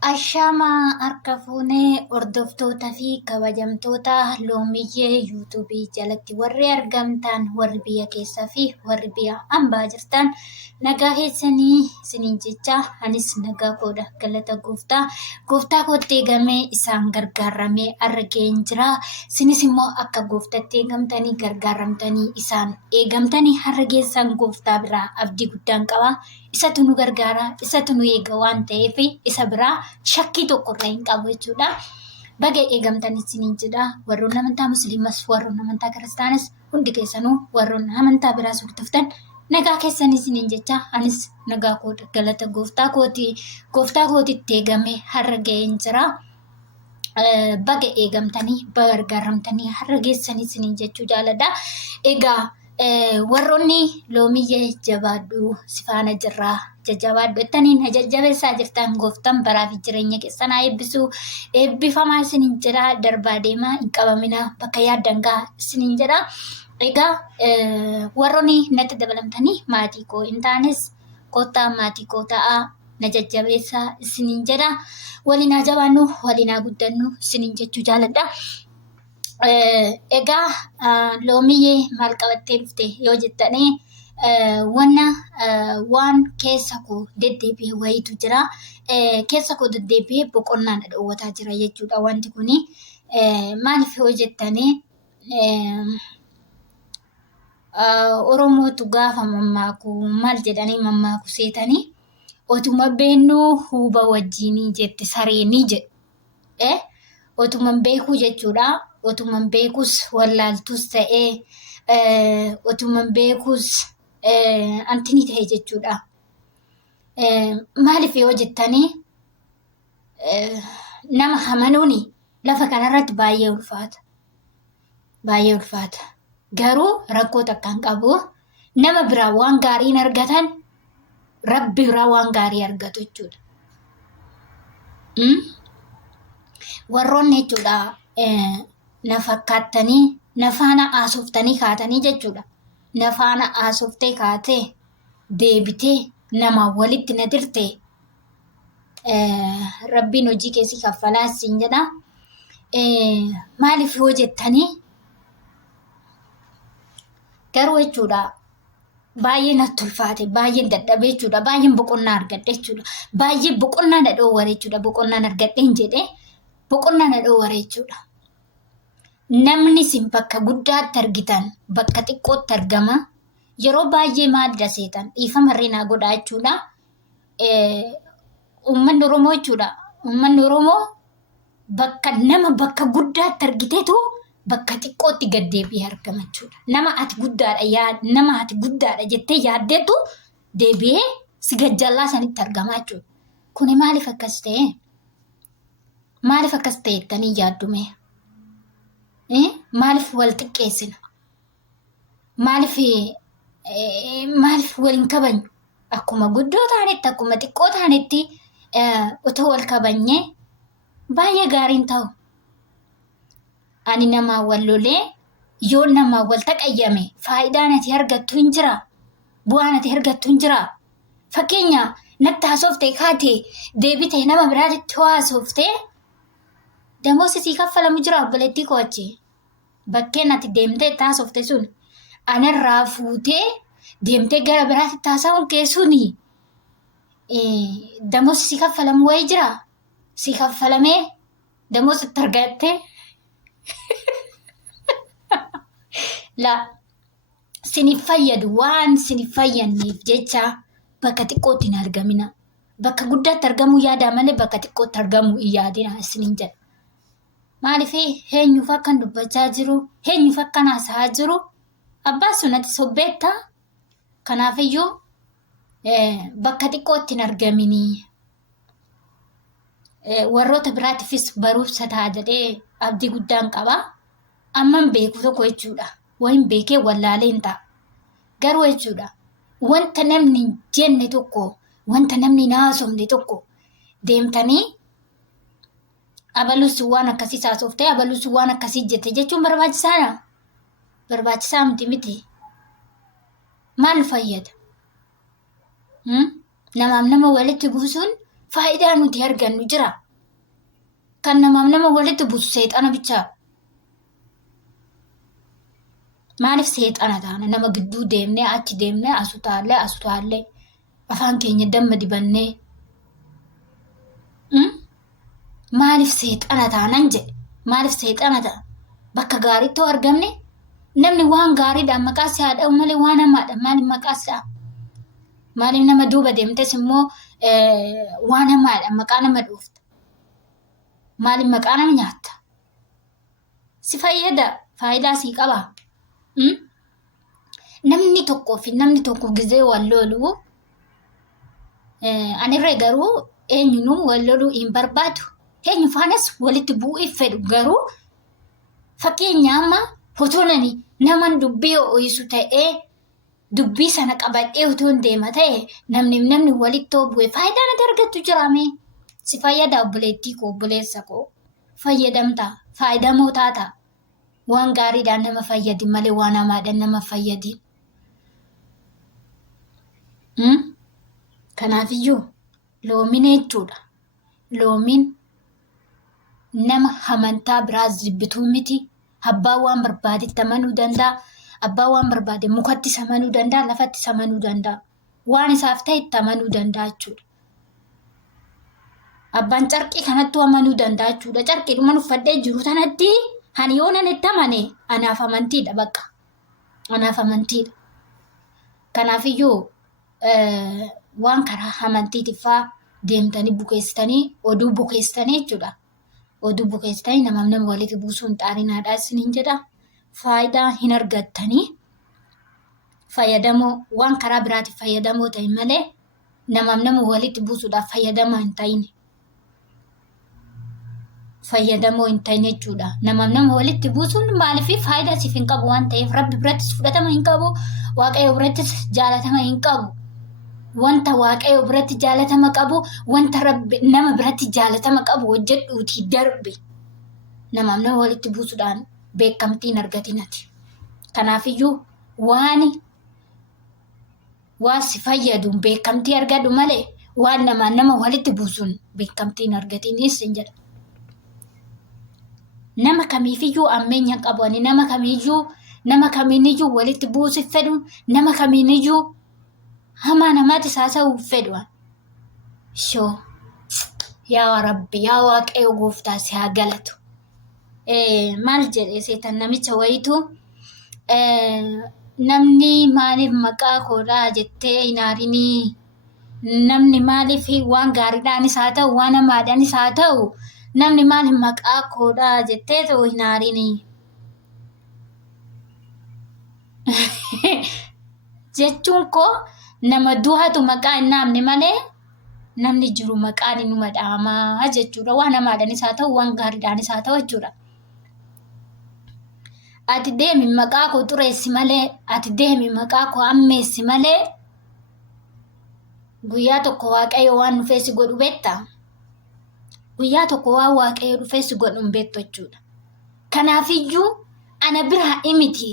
Ashamaa harka fuunee hordoftoota fi kabajamtoota loomiyyee yuutuubii jalatti warri argamtan warri biyya keessaa fi warri biyya hambaa jirtan nagaa keessanii isiniin jecha anis nagaa koodha galata gooftaa kootti eegamee isaan gargaaramee har'a ga'een jira. Isinis immoo akka gooftatti eegamtanii gargaaramtanii isaan eegamtanii har'a geessan gooftaa biraa abdii guddaan qaba. Isatu nu gargaara, isatu nu eega waan ta'eef isa biraa shakkii tokkorraa hin qabu jechuudha. Baga eegamtanii isiniin jedha. Warroonni amantaa musliimas, warroonni amantaa kiristaanas hundi keessanuu warroonni amantaa biraas hordoftan nagaa keessanii isiniin jecha anis nagaa koodha galata gooftaa kootitti eegamee har'a ga'een jira. Baga eegamtanii, baga gargaaramtanii har'a geessanii isiniin jechuu jaaladha. Egaa warroonni loomiyyee jabaadhu sifaana jirraa jajjabaadhu ettaniin jajjabeessaa jirtan gooftaan baraa fi jireenya keessan haa eebbisu. Eebbifamaa isiniin jedha. Darbaa deemaa hin qabamina bakka yaaddan gahaa isiniin jedha. Egaa warroonni natti dabalamtanii maatii koo hin taanes kottaa maatii koo ta'aa na jajjabeessaa isiniin jedha. Waliin haa jabaannu, waliin haa guddannu isiniin jechuu jaaladha. Egaa loomiyyee maal qabattee dhufte yoo jettanii waan keessa koo deddeebi'ee wayiitu jira. Keessa koo deddeebi'ee boqonnaan dhoowwataa jira jechuudha wanti kuni. Maaliif yoo jettanii Oromootu gaafa mammaaku maal jedhanii mammaaku seetanii otuma beennuu huuba wajjinii jette sareenii jedhe. Otuman beekuu jechuudha. Otuman beekus wallaaltus ta'ee otuman beekus antini ta'e jechuudha. Maaliif yoo jettanii nama amanuuni lafa kanarratti baay'ee ulfaata. Baay'ee ulfaata. Garuu rakkoo takka hin qabu. Nama biraa waan gaarii hin argatan rabbi biraa waan gaarii argatu jechuudha. Warroonni jechuudha na fakkaattanii na faana haasoftanii kaatanii jechuudha. Na faana haasoftee kaatee deebitee namaa walitti na dirte rabbiin hojii keessi kaffalaa siin jedha. Maaliif yoo jettanii garuu jechuudha baay'ee natti ulfaate, baay'een dadhabee jechuudha, baay'een boqonnaa argadhe jechuudha, baay'ee boqonnaa na dhoowware jechuudha, boqonnaan argadheen jedhee boqonnaa na dhoowware jechuudha. Namni isin bakka guddaatti argitan bakka xiqqootti argama. Yeroo baay'ee maadda seetan dhiifama naa godhaa jechuudha. Uummanni Oromoo jechuudha. Uummanni Oromoo nama bakka guddaatti argiteetu bakka xiqqootti gad deebi'ee argama jechuudha. Nama ati guddaadha jettee yaaddeetu deebi'ee si gajjallaa sanitti argama jechuudha. Kuni maaliif akkas ta'e? Maaliif akkas ta'e jettanii yaaddume? Maaliif wal xiqqeessina? Maaliif waliin kabajnu? Akkuma guddoo taanetti akkuma xiqqoo taanetti otoo wal kabajnee baay'ee gaariin ta'u. Ani namaa wal lolee yoo namaa wal taqayyame faayidaan ati argattu hin jiraa? Bu'aan ati argattu hin jiraa? Fakkeenya natti haasoftee kaatee deebitee nama biraatitti haasoftee damoosi sii kaffalamu jira obboleettii koo achi. Bakkeen ati deemtee itti haasofte sun anarraa fuutee deemtee gara biraatti haasa'uun keessuuni damoosi sii kaffalamu wayii jira? Sii kaffalamee damoosi itti argattee sinif fayyadu waan sinif fayyanneef jecha bakka xiqqootti hin argamina. Bakka guddaatti argamuu yaadaa malee bakka xiqqootti argamuu hin yaadina isiniin jedha. Maaliif eenyuuf akkan dubbachaa jiru, eenyuuf akkan haasa'aa jiru abbaa sunatti sobbeettaa. Kanaafiyyuu bakka xiqqootti hin argaminii. Warroota biraatiifis barumsa ta'a jedhee abdii guddaan qaba. Amman beeku tokko jechuudha. Wayin beekee wallaalee hin ta'a. Garuu jechuudha wanta namni hin jenne tokko, wanta namni hin haasofne tokko deemtanii abaluus waan akkasii haasoftee abaluus waan akkasii jette jechuun barbaachisaadha? Barbaachisaa miti. Maal fayyada? Namaaf nama walitti buusuun faayidaa nuti argannu jira. Kan nama walitti buusu seexana bichaa. Maaliif seexana taana nama gidduu deemnee achi deemnee asutaallee afaan keenya damma dibannee maaliif seexana taanan jedhe maaliif seexana taana bakka gaariitti argamne namni waan gaariidhaan maqaa si haadha malee waan hamaadha maaliif maqaa si haadha maaliif nama duuba deemtes immoo waan hamaadha maqaa nama dhuufta maaliif maqaa nama nyaatta si fayyada faayidaa sii qaba. Namni tokko gizee wal lolu anirree garuu eenyunuu wal loluu hin barbaadu. Eenyu faanas walitti bu'uuf fedhu garuu fakkeenya amma fotoonani naman dubbii ho'isu ta'ee dubbii sana qabadhee utuun deema ta'e namni walitti bu'e faayidaa natti argattu jiraame. Si fayyada obboleettii koo obboleessa koo fayyadamtaa faayidamoo taata. Waan gaariidhaan nama fayyadi malee waan hamaadhaan nama fayyadi. Kanaafiyyuu loomiin jechuudha. Loomiin nama amantaa biraa jibbituu miti. Abbaa waan barbaadetti amanuu danda'a. Abbaa waan barbaade mukatti amanuu danda'a. Lafatti amanuu danda'a. Waan isaaf ta'e itti amanuu danda'a jechuudha. Abbaan carqii kanatti amanuu danda'a jechuudha. Carqiidhuma uffadhee jiru tanatti. Hani yoona itti amane anaaf amantiidha bakka. Anaaf amantiidha. Kanaafiyyuu waan karaa amantiitiifaa deemtanii bukeessitanii oduu bukeessitanii jechuudha. Oduu bukeessitanii nama walitti buusuun xaarinaadhaa isiniin jedha. Faayidaa hin argattanii fayyadamoo waan karaa biraatiif fayyadamoo ta'e malee nama walitti buusuudhaaf fayyadamaa hin ta'in. Fayyadamoo hin ta'in jechuudha. Nama walitti buusuun maaliif faayidaa siif hin qabu waan ta'eef rabbi birattis fudhatama hin qabu. Waaqayyo birattis jaalatama hin qabu. Wanta waaqayyo biratti jaalatama qabu wanta rabbi nama biratti jaalatama qabu hojjedhuutii darbe. Nama walitti buusuudhaan beekamtii hin argatinati. Kanaafiyyuu waan si fayyadu beekamtii argadu malee waan nama walitti buusuun beekamtii hin argatinis hin jedha. Nama kamiifiyyuu ammeenya qabu ani nama kamiiniyyuu walitti buusuuf fedhu nama kamiiniyyuu hamaa namaatti saasa'uuf fedhu. Shoo yaa rabbi yaa waaqayyo gooftaa si haa galatu. Maal jedhee seetan namicha wayitu namni maaliif maqaa koodhaa jettee hin aarinii namni maaliif waan gaariidhaanis haa ta'u waan hamaadhaanis haa ta'u namni maaliif maqaa koodhaa jettee ta'u hin aarinii jechuun koo nama du'atu maqaa hin naamne malee namni jiru maqaan inuma dhaamaa jechuudha. Waan hamaadhaanis haa ta'u waan gaariidhaanis haa ta'u jechuudha. Ati deemi maqaa koo xureessi malee ati deemi maqaa koo ammeessi malee guyyaa tokko waaqayyo waan dhufeessi godhu beektaa? Guyyaa tokko waan waaqayyo dhufeessi godhu hin beektu jechuudha. Kanaafiyyuu ana biraa himiti.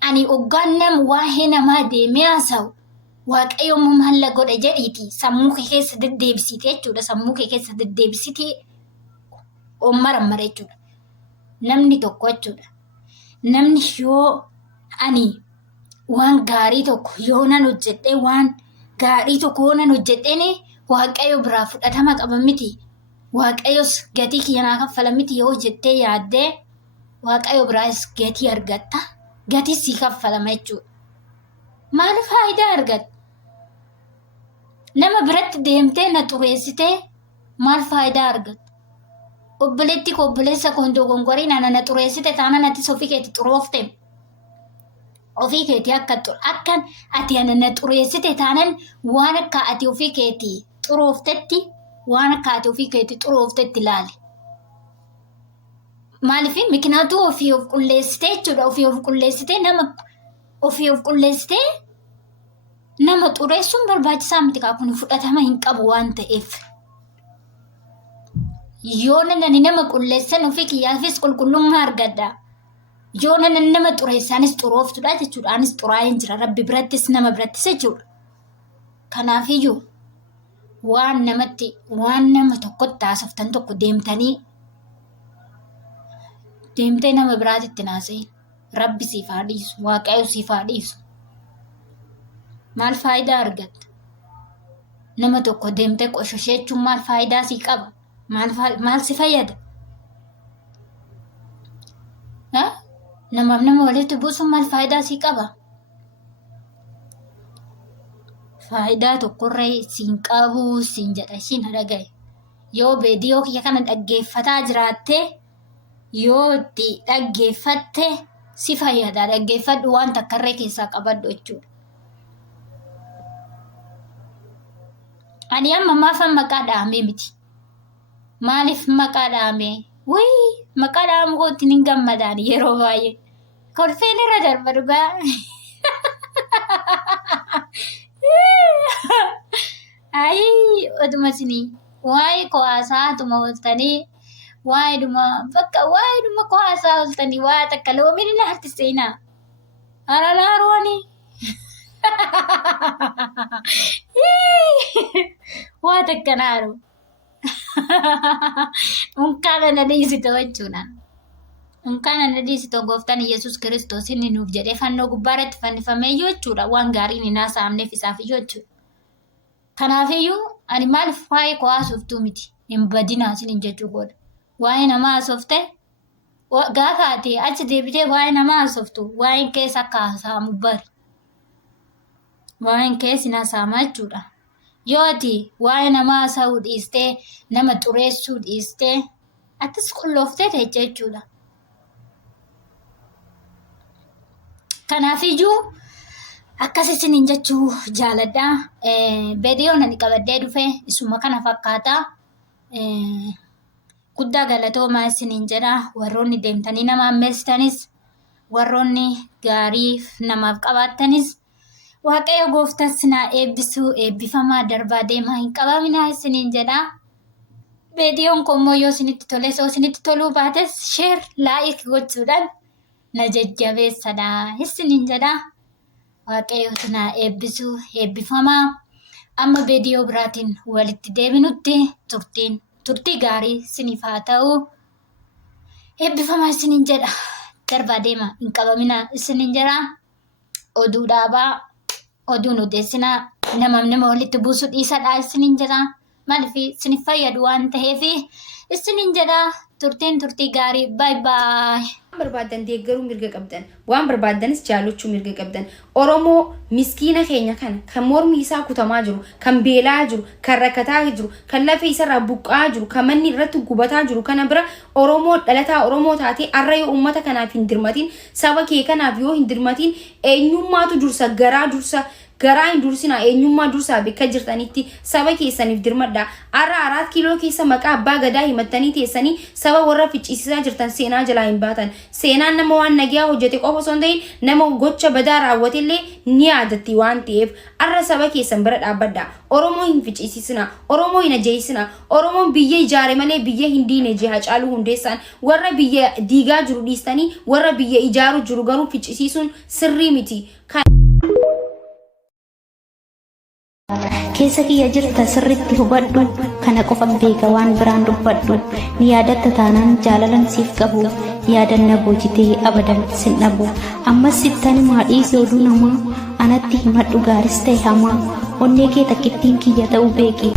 Ani hoggaan nama waa'ee namaa deemee haasa'u waaqayyo maalla godha jedhiiti sammuu kee keessa deddeebisite jechuudha. Sammuu kee keessa deddeebisite ommaramara jechuudha. Namni tokko jechuudha. Namni yoo ani waan gaarii tokko yoo nan hojjedhee waan gaarii tokko yoo nan hojjedheen waaqayyo biraa fudhatama qaba miti. Waaqayyos gatii kiyyanaa kaffala miti yoo hojjettee yaaddee waaqayyo biraas gatii argatta. Gatii sii kaffalama jechuudha. Maal faayidaa argatta? Nama biratti deemtee na xureessitee maal faayidaa argatta? Obboleetti koo obboleessa koo dogongoriin ana na xureessite taana nattis ofii keetti xuroofte. Ofii keetii akkan ati ana na xureessite taanan waan akka ati ofii keetii xurooftetti waan akka ati ofii keetii xurooftetti ilaali. Maaliif mikinaatu ofii of qulleessitee jechuudha. Ofii of qulleessitee nama xureessuun barbaachisaa miti kun fudhatama hin qabu waan ta'eef. Yoo nani nama qulleessan ofii kiyyaafis qulqullummaa argadda. Yoo nani nama xureessanis xurooftudha jechuudha. Anis xuraa'een jira rabbi birattis nama birattis jechuudha. Kanaafiyyuu waan nama tokkotti haasoftan tokko deemtee nama biraatitti naasee rabbi siif haa dhiisu, waaqayyo siif haa dhiisu. Maal faayidaa argatta? Nama tokko deemtee qoshosheechuun maal faayidaa sii qaba? Maal si fayyada? Namaaf nama walitti buusuun maal faayidaa sii qaba? Faayidaa tokkorree siin qabu siin jedha ishiin dhagaye. Yoo viidiyoo kiyya kana dhaggeeffataa jiraattee yoo itti dhaggeeffatte si fayyada. Dhaggeeffadhu, waan takkarree keessaa qabadhu jechuudha. Ani amma maafan maqaa dhahamee miti. Maaliif maqaa dhahamee? Maqaa dhahamu kootiin hin gammadaan yeroo baay'ee. Kolfeen irra darba dhugaa. Oduma isinii waa'ee ko'aasaa atuma ooltanii waa'eedhuma ko'aasaa ooltanii waa takka loomiin inni harti seenaa. Aralaarooni. Waa takka naaru. Unkaana na dhiisito jechuudha. Unkaana na dhiisito gooftaan Yesuus Kiristoos inni nuuf jedhee fannoo gubbaarratti fannifamee jechuudha. Waan gaariin hin haasa'amneef isaaf jechuudha. Kanaafiyyuu ani maaliif waa'ee koo haasoftuu miti? Hin badinaa isiniin jechuu godha. Waa'ee namaa haasoftee gaafa ati achi deebitee waa'ee namaa haasoftu waa'een keessa akka haasa'amu bari. Waa'een keessi haasa'ama jechuudha. Yoo ati waa'ee namaa haasa'uu dhiistee nama xureessuu dhiistee atis qullooftee teecha jechuudha. Kanaafiyyuu akkas isiniin jechuu jaaladha. Viidiyoon ani qabadhee dhufe isuma kana fakkaata. Guddaa galatoomaa isiniin jedha. Warroonni deemtanii nama ammeessitanis, warroonni gaariif namaaf qabaattanis waaqayyo gooftaan sinaa eebbisuu, eebbifamaa darbaa deemaa hin qabaminaa isiniin jedha. Viidiyoon kun immoo yoo isinitti tole, yoo isinitti toluu baates sheer, laayik gochuudhaan na jajjabeessadha isiniin jedha. Waaqayyo sinaa eebbisuu, eebbifamaa. Amma viidiyoo biraatiin walitti deebinutti turtii gaarii isiniif haa ta'u. Eebbifamaa isiniin jedha. Darbaa deema hin qabamina isiniin jedha. Oduu dhaabaa, oduun odeessinaa, nama walitti buusuu dhiisadha isiniin jedha. Maaliif isiniif fayyadu waan ta'eef isiniin jedha. Turtii gaarii. Bye bye. Barbaadan deeggaruu mirga qabdan, waan barbaadanis jaalachuu mirga qabdan. Oromoo miskiina keenya kana kan mormi isaa kutamaa jiru, kan beelaa jiru, kan rakkataa jiru, kan lafee isarraa buqqaa jiru, kan manni irratti gubataa jiru kana bira Oromoo dhalataa Oromoo taatee har'a yoo uummata kanaaf hin dirmatiin, saba kee kanaaf yoo hin dirmatiin, eenyummaatu dursa, garaa hin dursina, eenyummaa dursaa bakka jirtanitti saba keessaniif dirmadha. Har'a 4 kiiloo keessa maqaa abbaa gadaa himattanii teessanii saba warra ficcisiisaa jirtan seenaa jalaa hin baatan. Seenaan nama waan nagaa hojjete qofa osoo hin ta'in nama gocha badaa raawwatellee ni yaadatti waan ta'eef har'a saba keessan bira dhaabbadha. Oromoo hin ficcisiisina, Oromoo hin ajjeesina. Oromoon biyya ijaare malee biyya hin diine jee Hacaaluu Hundeessaan. Warra biyya diigaa jiru dhiistanii warra biyya ijaaru jiru garuu ficcisiisuun sirrii miti. Keessa kiyya jirta sirriitti hubadhu, kana qofan beeka waan biraan dubbadhu. Ni yaadatta taanaan jaalalan siif qabu, yaadanna boojitee abadan sin dhabu. Ammas sittani maadhiisee oduu namaa anatti himadhu gaaris ta'e hamaa. Onnee kee takkittiin kiyya ta'uu beeki.